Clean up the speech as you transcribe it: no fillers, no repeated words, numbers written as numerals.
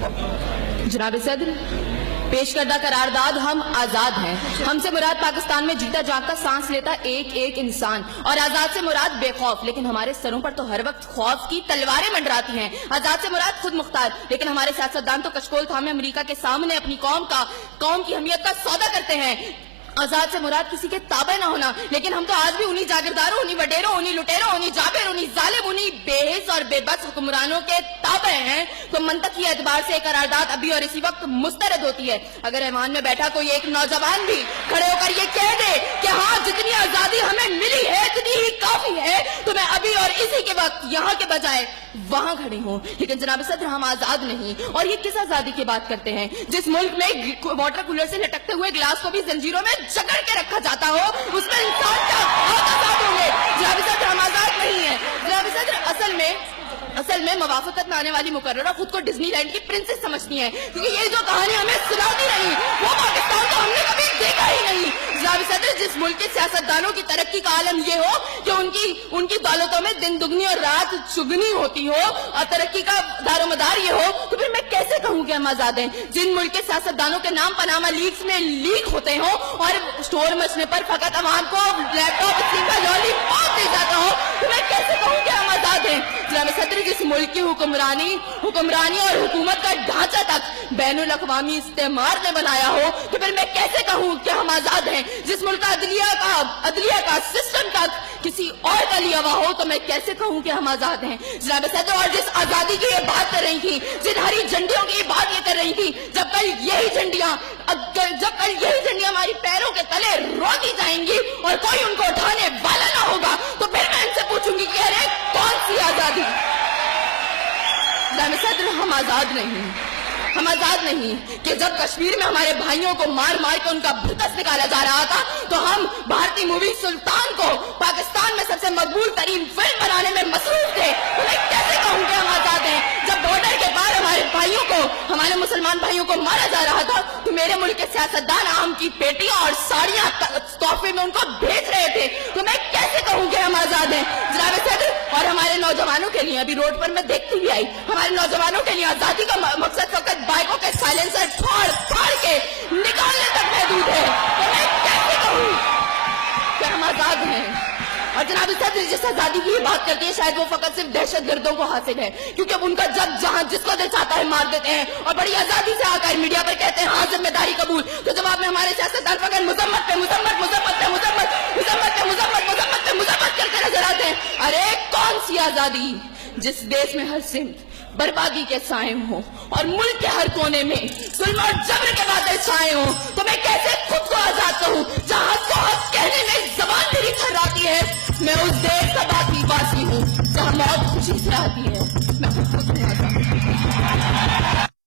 جناب صدر، پیش کردہ قرارداد ہم آزاد ہیں. ہم سے مراد پاکستان میں جیتا جاگتا سانس لیتا ایک ایک انسان، اور آزاد سے مراد بے خوف، لیکن ہمارے سروں پر تو ہر وقت خوف کی تلواریں منڈراتی ہیں. آزاد سے مراد خود مختار، لیکن ہمارے سیاستدان تو کشکول تھامے امریکہ کے سامنے اپنی قوم کی حمیت کا سودا کرتے ہیں. آزاد سے مراد کسی کے تابع نہ ہونا، لیکن ہم تو آج بھی انہی جاگیرداروں، انہی وڈیروں، انہی لٹیروں، انہی جابر، انہی ظالم، انہی بے حس اور بے بس حکمرانوں کے تابع ہیں. تو منطقی اعتبار سے قرارداد ابھی اور اسی وقت مسترد ہوتی ہے. اگر ایوان میں بیٹھا کوئی ایک نوجوان بھی کھڑے ہو کر یہ کہہ دے کہ ہاں جتنی آزادی ہمیں ملی ہے اتنی ہی کافی ہے، تو میں ابھی اور اسی کے وقت یہاں کے بجائے وہاں کھڑی ہوں. لیکن جناب صدر، ہم آزاد نہیں. اور یہ کس آزادی کی بات کرتے ہیں جس ملک میں واٹر کولر سے لٹکتے ہوئے گلاس کو بھی زنجیروں میں جکڑ کے رکھا جاتا ہو، اس میں انسان کیا آزاد ہوں گے؟ جناب صدر، ہم آزاد نہیں ہیں. جناب صدر، اصل میں موافقت میں آنے والی مقررہ خود کو ڈزنی لینڈ کی پرنسس سمجھتی ہیں، کیونکہ یہ جو کہانی ہمیں سناتی رہی وہ پاکستان کو ہم نے کبھی دیکھا ہی نہیں. جناب صدر، جس ملک کے سیاستدانوں کی ترقی کا عالم یہ ہو کہ ان کی دولتوں میں دن دگنی اور رات چگنی ہوتی ہو، اور ترقی کا دار و مدار یہ ہو، تو پھر میں کیسے کہوں کہ ہم آزاد ہیں؟ جن ملک کے سیاستدانوں کے نام پاناما لیکس میں لیک ہوتے ہوں اور اسٹور مچنے پر فقط عوام کو لیپ ٹاپ اسکرین کا لالی پاپ دے جاتا ہو، تو میں کیسے کہوں کہ ہم آزاد ہیں؟ جناب صدر، جس ملک کی حکمرانی اور حکومت کا ڈھانچہ تک بین الاقوامی استعمار نے بنایا ہو، تو پھر میں کیسے کہوں کہ ہم آزاد ہیں؟ جس ملک کا عدلیہ کا سسٹم تک کسی اور کا لیا ہوا ہو، تو میں کیسے کہوں کہ ہم آزاد ہیں؟ جناب صدر، اور جس آزادی کی یہ بات کر رہی تھی، جن ہری جھنڈیوں کی یہ بات یہ کر رہی تھی، جب کل یہی جھنڈیاں ہماری پیروں کے تلے روتی جائیں گی اور کوئی ان کو اٹھانے والا نہ ہوگا، تو پھر میں ان سے پوچھوں گی کہ ارے کون سی آزادی؟ جناب صدر، ہم آزاد نہیں کہ جب کشمیر میں ہمارے بھائیوں کو مار کے ان کا بھرکس نکالا جا رہا تھا تو ہم بھارتی مووی سلطان کو پاکستان میں سب سے مقبول ترین فلم بنانے میں مصروف تھے. تو میں کیسے کہوں کہ ہم آزاد ہیں؟ جب بارڈر کے پار ہمارے مسلمان بھائیوں کو مارا جا رہا تھا تو میرے ملک کے سیاستدان آم کی پیٹیاں اور ساڑیاں تحفے میں ان کو بھیج رہے تھے. تو میں کیسے کہوں کہ ہم آزاد ہیں؟ جناب صدر، اور ہمارے نوجوانوں کے لیے ابھی روڈ پر میں دیکھتی بھی آئی، ہمارے نوجوانوں کے لیے آزادی کا مقصد فقط بائکوں کے سائلنسر پھاڑ کے نکالنے تک محدود ہے. تو میں کیسے کہوں کہ ہم آزاد ہیں؟ اور جناب صدر، جس آزادی کی یہ بات کرتی ہے شاید وہ فقط صرف دہشت گردوں کو حاصل ہے، کیونکہ اب ان کا جہاں جس کو دل چاہتا ہے مار دیتے ہیں اور بڑی آزادی سے آ کر میڈیا پر کہتے ہیں ہاں ذمہ داری قبول. تو جواب میں ہمارے سیاستدان فقط مذمت کرتے نظر آتے ہیں. ارے کون سی آزادی جس دیش میں ہر سمت بربادی کے سائے ہوں اور ملک کے ہر کونے میں ظلم اور جبر کے بادل چھائے ہوں؟ تو میں کیسے خود کو آزاد کہوں جہاں حق کو حق کہنے میں زبان میری تھراتی ہے؟ میں اس دیش کا باسی ہوں جہاں موت خوشی سے آتی ہے. میں خود کو آزاد